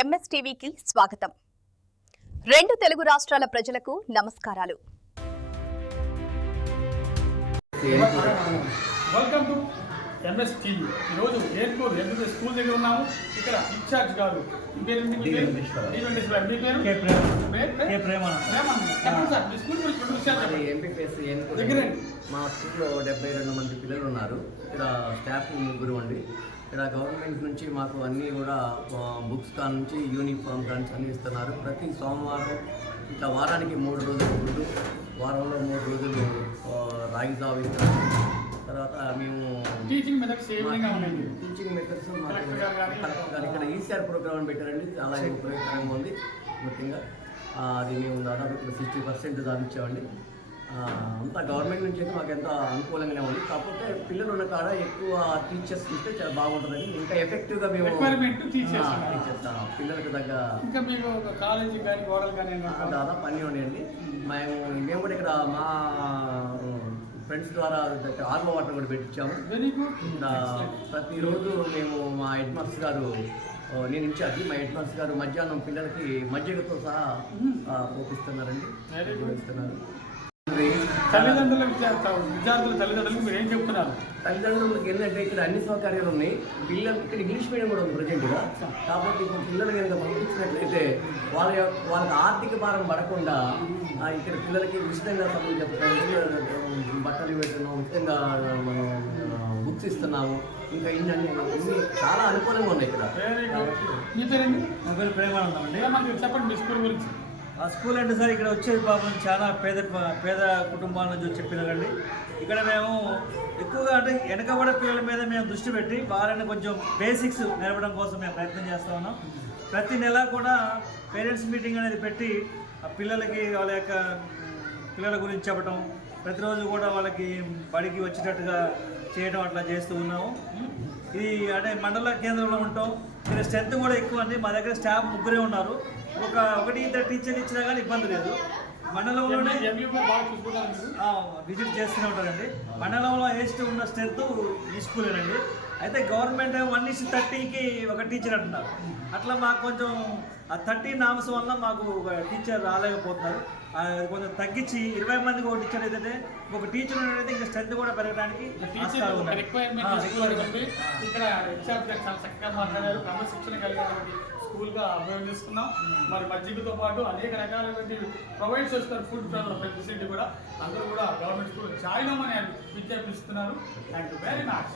ఎంఎస్టీవీకి స్వాగతం. రెండు తెలుగు రాష్ట్రాల ప్రజలకు నమస్కారాలు. Welcome to MSTV. ఈరోజు ఎయిర్పోర్ట్ ఎంబీబీఎస్ స్కూల్ దగ్గర ఉన్నాము. ఇక్కడ ఇన్ఛార్జ్ గారు మా స్కూల్లో 72 మంది పిల్లలు ఉన్నారు. ఇక్కడ స్టాఫ్ 3 అండి. ఇక్కడ గవర్నమెంట్ నుంచి మాకు అన్నీ కూడా బుక్స్ కాడ నుంచి యూనిఫామ్ కానీ అన్నీ ఇస్తున్నారు. ప్రతి సోమవారం ఇట్లా వారానికి 3 రోజులు ఫుడ్, వారంలో 3 రోజులు రాగి జావ ఇస్తున్నారు. తర్వాత మేము టీచింగ్ మెథడ్స్ ఇక్కడ ఈసీఆర్ ప్రోగ్రామ్ పెట్టారండి. చాలా ఉపయోగకరంగా ఉంది. ముఖ్యంగా అది మేము దాదాపు ఇక్కడ 60% సాధించామండి. అంతా గవర్నమెంట్ నుంచి అయితే మాకు ఎంత అనుకూలంగానే ఉంది. కాకపోతే పిల్లలు ఉన్న కాడ ఎక్కువ టీచర్స్ ఇస్తే చాలా బాగుంటుందని ఇంకా ఎఫెక్టివ్గా మేము పిల్లలకు తగ్గ ఇంకా మీకు కాలేజీ కానీ గోడలు కానీ దాదాపు అన్నీ ఉన్నాయండి. మేము కూడా ఇక్కడ మా ఫ్రెండ్స్ ద్వారా ఆల్మో వాటర్ కూడా పెట్టించాము. ప్రతిరోజు మేము మా హెడ్ మాస్టర్ గారు, నేను ఇన్ఛార్జ్, మా హెడ్ మాస్టర్ గారు మధ్యాహ్నం పిల్లలకి మజ్జిగతో సహా పోపిస్తున్నారండి. తల్లిదండ్రులకు విద్యార్థుల తల్లిదండ్రులకు మీరు ఏం చెప్తున్నారు? తల్లిదండ్రులకు ఏంటంటే ఇక్కడ అన్ని సౌకర్యాలు ఉన్నాయి. పిల్లలు ఇక్కడ ఇంగ్లీష్ మీడియం కూడా ఉంది ప్రజెంట్గా. కాబట్టి ఇప్పుడు పిల్లలు కనుక పంపించినట్లయితే వాళ్ళకి ఆర్థిక భారం పడకుండా ఇక్కడ పిల్లలకి ఉచితంగా చదువు చెప్తాం, బట్టలు పెట్టడం, ఉచితంగా మనం బుక్స్ ఇస్తున్నాము. ఇంకా ఇన్ని చాలా అనుకూలంగా ఉన్నాయి ఇక్కడ. మీ పేరండి? మా పేరు ప్రేమానందం అండి. చెప్పండి మీ స్కూల్ గురించి. ఆ స్కూల్ అంటే సార్ ఇక్కడ వచ్చే పాపం చాలా పేద కుటుంబాల నుంచి వచ్చే పిల్లలండి. ఇక్కడ మేము ఎక్కువగా అంటే వెనకబడే పిల్లల మీద మేము దృష్టి పెట్టి వాళ్ళని కొంచెం బేసిక్స్ నేర్పడం కోసం మేము ప్రయత్నం చేస్తూ ఉన్నాం. ప్రతి నెల కూడా పేరెంట్స్ మీటింగ్ అనేది పెట్టి ఆ పిల్లలకి వాళ్ళ యొక్క పిల్లల గురించి చెప్పడం, ప్రతిరోజు కూడా వాళ్ళకి బడికి వచ్చేటట్టుగా చేయడం అట్లా చేస్తూ ఉన్నాము. ఇది అంటే మండల కేంద్రంలో ఉంటాం. ఇక్కడ స్ట్రెంత్ కూడా ఎక్కువ అండి. మా దగ్గర స్టాఫ్ 3 ఉన్నారు. 1-2 టీచర్లు ఇచ్చినా కానీ ఇబ్బంది లేదు. మండలంలోనే విజిట్ చేస్తూనే ఉంటారండి. మండలంలో హైయెస్ట్ ఉన్న స్ట్రెంత్ ఈ స్కూలేనండి. అయితే గవర్నమెంట్ 1:30కి ఒక టీచర్ అంటున్నారు. అట్లా మాకు కొంచెం ఆ 30 నామ్స్ వల్ల మాకు టీచర్ రాలేకపోతున్నారు. కొంచెం తగ్గించి 20 మందికి ఒక టీచర్ అయితే ఒక టీచర్ అయితే ఇంకా స్ట్రెంత్ కూడా పెరగడానికి ఇక్కడ చాలా చక్కగా మాట్లాడారు. క్రమశిక్షణ కలిగినటువంటి స్కూల్గా అభివర్ణిస్తున్నాం. మరి మజ్జిగతో పాటు అనేక రకాలైనటువంటి ప్రొవైడ్ చేస్తున్నారు. ఫుడ్ ఫెసిలిటీ కూడా అందరూ కూడా గవర్నమెంట్ స్కూల్ జాయిన్ అవ్వమని విజ్ఞాపిస్తున్నారు. Thank you very much.